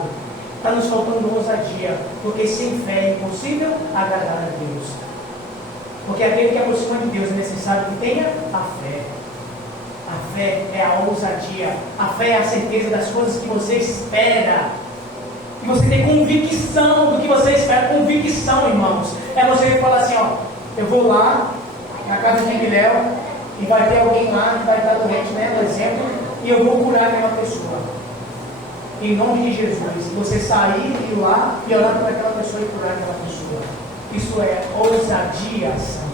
Está nos faltando ousadia, porque sem fé é impossível agradar a Deus. Porque aquele que aproxima de Deus é necessário que tenha a fé. A fé é a ousadia. A fé é a certeza das coisas que você espera. E você tem convicção do que você espera. Convicção, irmãos. É você falar assim, ó, eu vou lá na casa de Guilherme e vai ter alguém lá que vai estar doente, né, por exemplo, e eu vou curar aquela pessoa. Em nome de Jesus. Você sair e ir lá e orar por aquela pessoa e curar aquela pessoa. Isso é ousadia santa.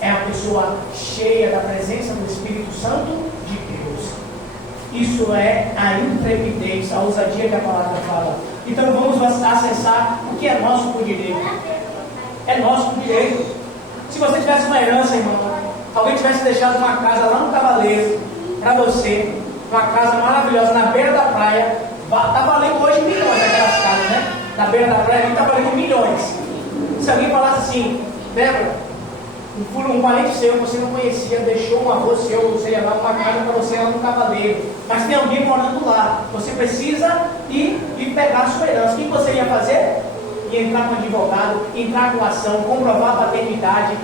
É a pessoa cheia da presença do Espírito Santo de Deus. Isso é a intrepidez, a ousadia que a palavra fala. Então vamos acessar o que é nosso por direito. É nosso por direito. Se você tivesse uma herança, irmão, alguém tivesse deixado uma casa lá no Cavaleiro para você, uma casa maravilhosa na beira da praia, está valendo hoje milhões aquelas casas, né? Na beira da praia está valendo milhões. Se alguém falasse assim, Débora, um parente seu que você não conhecia, deixou um avô seu, você ia lá uma casa para você lá no Cavaleiro, mas tem alguém morando lá, você precisa ir pegar a sua herança. O que você ia fazer? Ia entrar com um advogado, entrar com ação, comprovar a maternidade,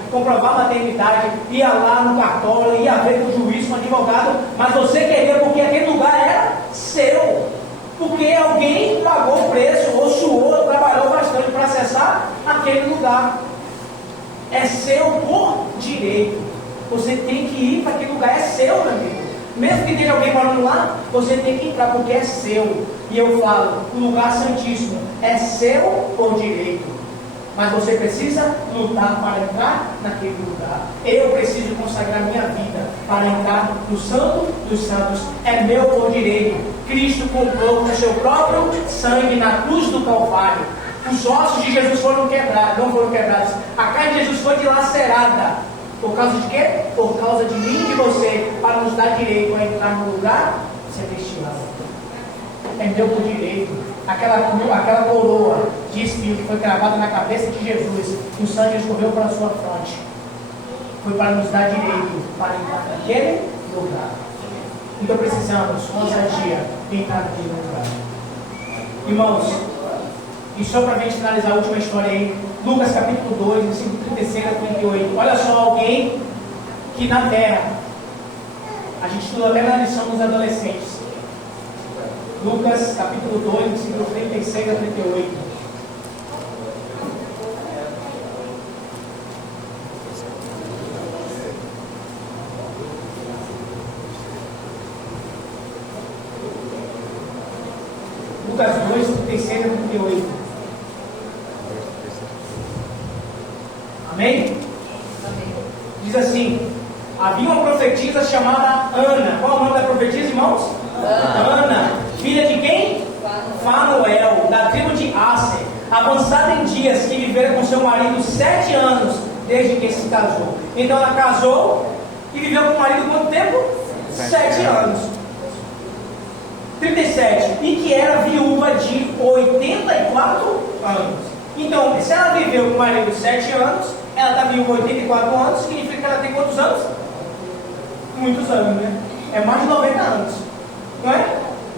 ia lá no cartório, ia ver com o juiz, com o advogado, mas você queria porque aquele lugar era seu, porque alguém pagou o preço, ou suou, trabalhou bastante para acessar aquele lugar. É seu por direito. Você tem que ir para aquele lugar, é seu, meu amigo. Mesmo que tenha alguém morando lá, você tem que entrar porque é seu. E eu falo, o lugar santíssimo é seu por direito. Mas você precisa lutar para entrar naquele lugar. Eu preciso consagrar minha vida para entrar no Santo dos Santos. É meu por direito. Cristo comprou com o seu próprio sangue na cruz do Calvário. Os ossos de Jesus foram quebrados, não foram quebrados. A carne de Jesus foi dilacerada. Por causa de quê? Por causa de mim e de você, para nos dar direito a entrar no lugar celestial. É meu por direito. Aquela coroa de espinho que foi cravada na cabeça de Jesus, e o sangue escorreu para a sua fronte, foi para nos dar direito para entrar naquele lugar. Então precisamos, com ousadia, entrar naquele lugar. Irmãos, e só para a gente finalizar a última história aí, Lucas capítulo 2, versículo 36 a 38. Olha só, alguém que na terra, a gente estuda até na lição dos adolescentes. Lucas capítulo 2, versículo 36 a 38. Lucas 2, 36 a 38. Amém? Diz assim: havia uma profetisa chamada Ana. Qual é o nome da profetisa, irmãos? Ana. Filha de quem? Fanuel, da tribo de Asser, avançada em dias, que vivera com seu marido 7 anos, desde que se casou. Então ela casou e viveu com o marido quanto tempo? 7 anos. 37. E que era viúva de 84 anos. Então, se ela viveu com o marido 7 anos, ela está viúva 84 anos, significa que ela tem quantos anos? Muitos anos, né? É mais de 90 anos. Não é?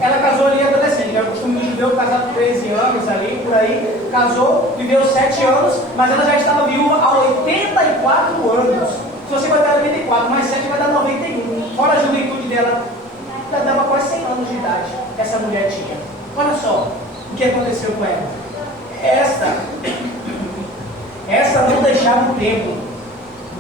Ela casou ali adolescente, era o costume do judeu casar com 13 anos ali, por aí, casou, viveu 7 anos, mas ela já estava viúva há 84 anos. Se você vai dar 84, mais 7 vai dar 91. Fora a juventude dela, ela dava quase 100 anos de idade, essa mulher tinha. Olha só o que aconteceu com ela. Essa não deixava o templo,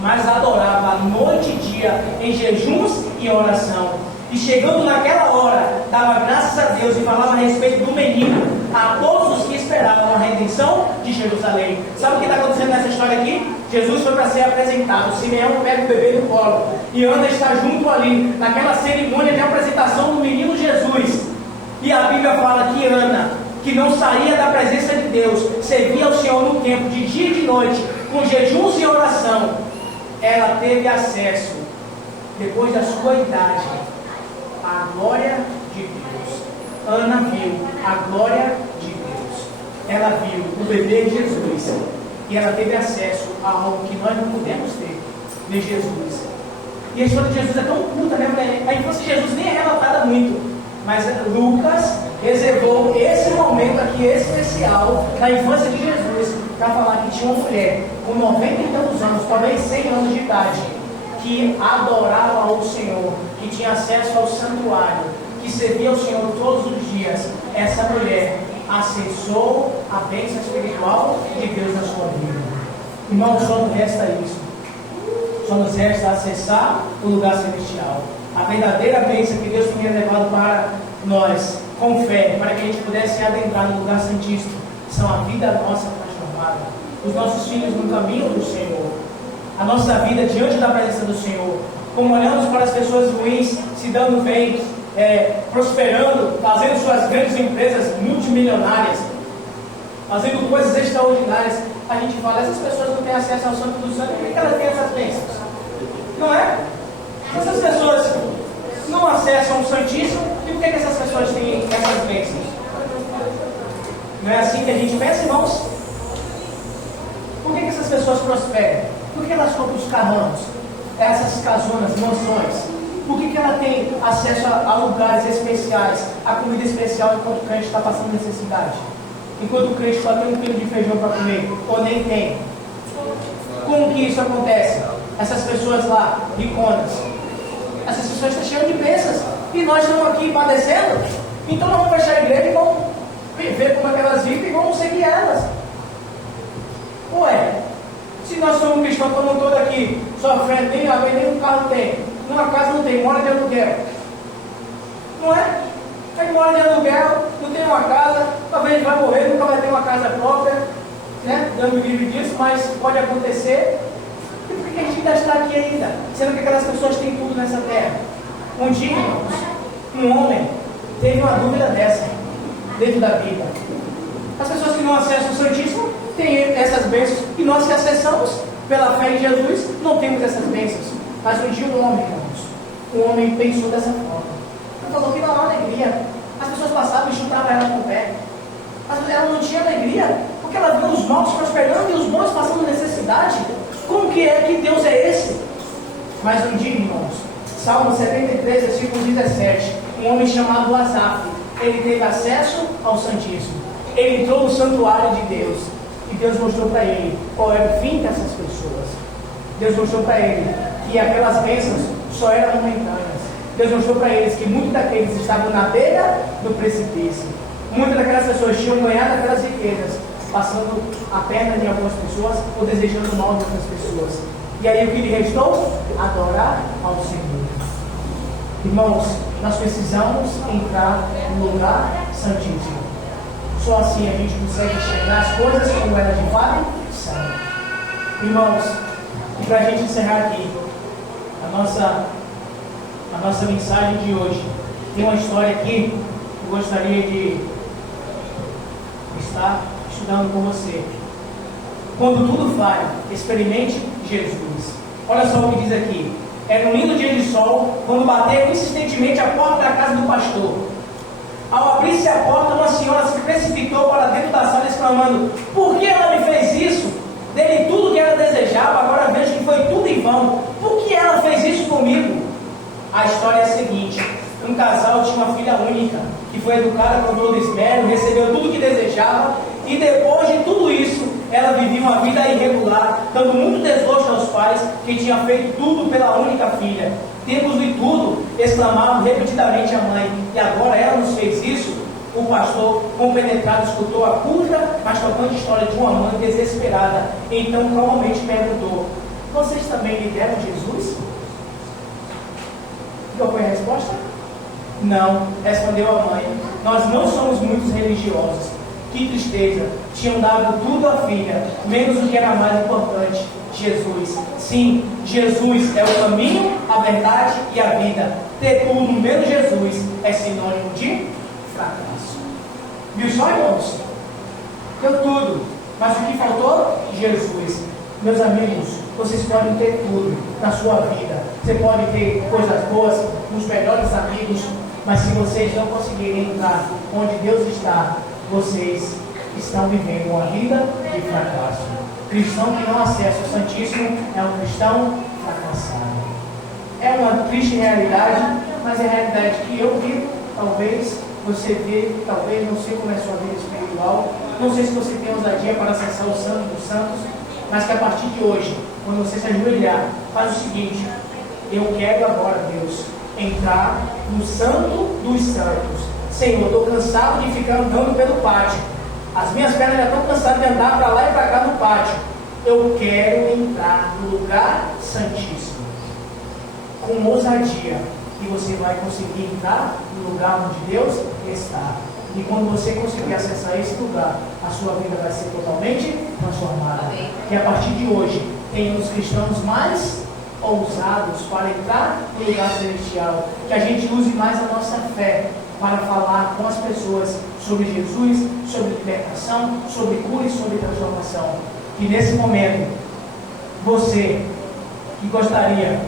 mas adorava noite e dia em jejuns e oração. E chegando naquela hora, dava graças a Deus e falava a respeito do menino a todos os que esperavam a redenção de Jerusalém. Sabe o que está acontecendo nessa história aqui? Jesus foi para ser apresentado. Simeão pega o bebê no colo e Ana está junto ali, naquela cerimônia de apresentação do menino Jesus. E a Bíblia fala que Ana, que não saía da presença de Deus, servia ao Senhor no tempo de dia e de noite, com jejuns e oração, ela teve acesso, depois da sua idade, à glória de Deus. Ana viu a glória de Deus. Ela viu o bebê Jesus. E ela teve acesso a algo que nós não podemos ter de Jesus. E a história de Jesus é tão curta, né? A infância de Jesus nem é relatada muito. Mas Lucas reservou esse momento aqui especial da infância de Jesus para falar que tinha uma mulher com 90 e tantos anos, talvez 100 anos de idade, que adorava ao Senhor, que tinha acesso ao santuário, que servia ao Senhor todos os dias. Essa mulher acessou a bênção espiritual de Deus na sua vida. Irmão, só nos resta isso. Só nos resta acessar o lugar celestial. A verdadeira bênção que Deus tinha levado para nós, com fé, para que a gente pudesse adentrar no lugar santíssimo, são a vida nossa transformada, os nossos filhos no caminho do Senhor, a nossa vida diante da presença do Senhor. Como olhamos para as pessoas ruins se dando bem, prosperando, fazendo suas grandes empresas multimilionárias, fazendo coisas extraordinárias, a gente fala, essas pessoas não têm acesso ao Santo do Santo, por que elas têm essas bênçãos? Não é? Essas pessoas não acessam o Santíssimo, e por que essas pessoas têm essas bênçãos? Não é assim que a gente pensa, irmãos? Por que essas pessoas prosperam? Por que elas compram os carrões, essas casonas, mansões? Por que ela tem acesso a lugares especiais, a comida especial, enquanto o crente está passando necessidade? Enquanto o crente só tem um quilo de feijão para comer, ou nem tem? Como que isso acontece? Essas pessoas lá, riconas, essas pessoas estão cheias de bênçãos, e nós estamos aqui padecendo. Então nós vamos fechar a igreja e vamos ver como é que elas vivem e vamos seguir elas. Ué, se nós somos cristãos, estamos todos aqui sofrendo, nem um carro tem, numa casa não tem, mora de aluguel. Não é? Aí mora de aluguel, não tem uma casa, talvez vai morrer, nunca vai ter uma casa própria, né? Deus me livre disso, mas pode acontecer. E por que a gente ainda está aqui ainda? Sendo que aquelas pessoas têm tudo nessa terra. Um dia, irmãos, um homem teve uma dúvida dessa dentro da vida. As pessoas que não acessam o Santíssimo têm essas bênçãos, e nós que acessamos pela fé em Jesus não temos essas bênçãos. Mas um dia um homem, irmãos, um homem pensou dessa forma. Ele falou que não há alegria. As pessoas passavam e chutavam ela com o pé. Mas ela não tinha alegria, porque ela viu os maus prosperando e os bons passando necessidade. Como que é que Deus é esse? Mas um dia, irmãos, Salmo 73, versículo 17, um homem chamado Asaf, ele teve acesso ao Santíssimo. Ele entrou no santuário de Deus. E Deus mostrou para ele qual era o fim dessas pessoas. Deus mostrou para ele que aquelas bênçãos só eram momentâneas. Deus mostrou para eles que muitos daqueles estavam na beira do precipício. Muitas daquelas pessoas tinham ganhado aquelas riquezas, passando a perna de algumas pessoas ou desejando o mal de outras pessoas. E aí o que lhe restou? Adorar ao Senhor. Irmãos, nós precisamos entrar no lugar santíssimo. Só assim a gente consegue enxergar as coisas como elas de fato são. Irmãos, e para a gente encerrar aqui a nossa mensagem de hoje, tem uma história aqui que eu gostaria de estar estudando com você. Quando tudo falha, experimente Jesus. Olha só o que diz aqui. Era um lindo dia de sol, quando bateu insistentemente a porta da casa do pastor. Ao abrir-se a porta, uma senhora se precipitou para dentro da sala, exclamando: por que ela me fez isso? Dei tudo que ela desejava, agora vejo que foi tudo em vão. Por que ela fez isso comigo? A história é a seguinte: um casal tinha uma filha única, que foi educada com todo esmero, recebeu tudo que desejava, e depois de tudo isso, ela vivia uma vida irregular, dando muito desgosto aos pais, que tinham feito tudo pela única filha. Temos de tudo, exclamava repetidamente a mãe, e agora ela nos fez isso? O pastor, compenetrado, escutou a curta, mas tocante história de uma mãe desesperada. Então, calmamente perguntou: vocês também lhe deram Jesus? Qual foi a resposta? Não, respondeu a mãe, nós não somos muito religiosos. Que tristeza, tinham dado tudo à filha, menos o que era mais importante, Jesus. Sim, Jesus é o caminho, a verdade e a vida. Ter tudo menos Jesus é sinônimo de fracasso. Viu só, irmãos? Deu tudo, mas o que faltou? Jesus. Meus amigos, vocês podem ter tudo na sua vida. Você pode ter coisas boas, os melhores amigos, mas se vocês não conseguirem entrar onde Deus está, vocês estão vivendo uma vida de fracasso. Cristão que não acessa o Santíssimo é um cristão fracassado. É uma triste realidade, mas é a realidade que eu vivo. Talvez você vê, talvez não sei como é a sua vida espiritual, não sei se você tem ousadia para acessar o Santo dos Santos, mas que a partir de hoje, quando você se ajoelhar, faz o seguinte: eu quero agora, Deus, entrar no Santo dos Santos. Senhor, eu estou cansado de ficar andando pelo pátio. As minhas pernas já estão cansadas de andar para lá e para cá no pátio. Eu quero entrar no lugar santíssimo. Com ousadia. E você vai conseguir entrar no lugar onde Deus está. E quando você conseguir acessar esse lugar, a sua vida vai ser totalmente transformada. Amém. Que a partir de hoje, tenhamos cristãos mais ousados para entrar no lugar celestial. Que a gente use mais a nossa fé para falar com as pessoas sobre Jesus, sobre libertação, sobre cura e sobre transformação. Que nesse momento, você que gostaria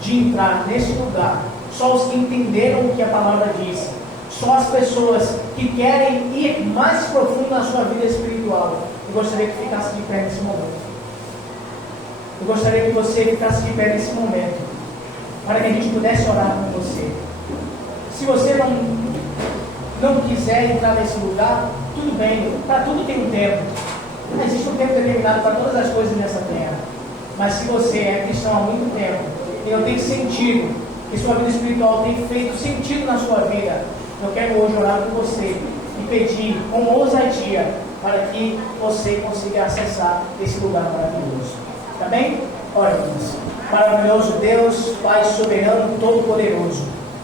de entrar nesse lugar, só os que entenderam o que a palavra diz, só as pessoas que querem ir mais profundo na sua vida espiritual, eu gostaria que ficasse de pé nesse momento. Eu gostaria que você ficasse de pé nesse momento, para que a gente pudesse orar com você. Se você não quiser entrar nesse lugar, tudo bem, para tudo tem um tempo. Existe um tempo determinado para todas as coisas nessa terra. Mas se você é cristão há muito tempo e não tem sentido, que sua vida espiritual tem feito sentido na sua vida, eu quero hoje orar por você e pedir com ousadia para que você consiga acessar esse lugar maravilhoso. Tá bem? Ora, irmãos. Maravilhoso Deus, Pai soberano, todo-poderoso,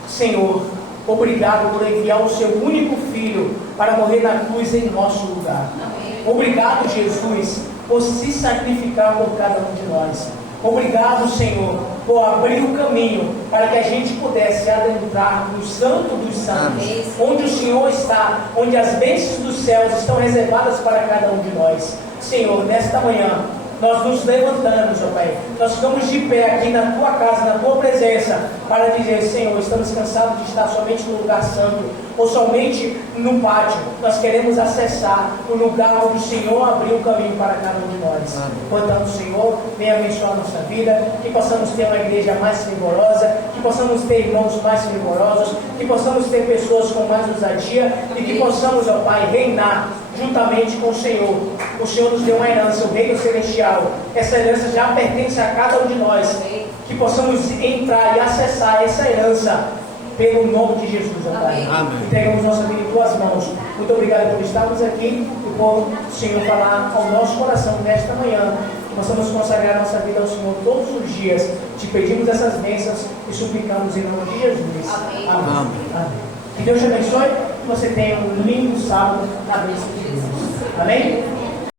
Senhor, obrigado por enviar o seu único Filho para morrer na cruz em nosso lugar. Amém. Obrigado, Jesus, por se sacrificar por cada um de nós. Obrigado, Senhor, por abrir o caminho para que a gente pudesse adentrar no Santo dos Santos, onde o Senhor está, onde as bênçãos dos céus estão reservadas para cada um de nós. Senhor, nesta manhã, nós nos levantamos, ó Pai, nós ficamos de pé aqui na Tua casa, na Tua presença, para dizer: Senhor, estamos cansados de estar somente no lugar santo, ou somente no pátio. Nós queremos acessar o lugar onde o Senhor abriu o caminho para cada um de nós. Portanto, Senhor, venha abençoar a nossa vida, que possamos ter uma igreja mais fervorosa, que possamos ter irmãos mais fervorosos, que possamos ter pessoas com mais ousadia, e que possamos, ó Pai, reinar juntamente com o Senhor. O Senhor nos deu uma herança, o reino celestial. Essa herança já pertence a cada um de nós. Que possamos entrar e acessar essa herança pelo nome de Jesus, ó Pai. Entregamos nossa vida em Tuas mãos. Muito obrigado por estarmos aqui e por o Senhor falar ao nosso coração nesta manhã. Que possamos consagrar nossa vida ao Senhor todos os dias. Te pedimos essas bênçãos e suplicamos em nome de Jesus. Amém. Amém. Amém. Que Deus te abençoe. Que você tenha um lindo sábado na bênção de Deus. Amém?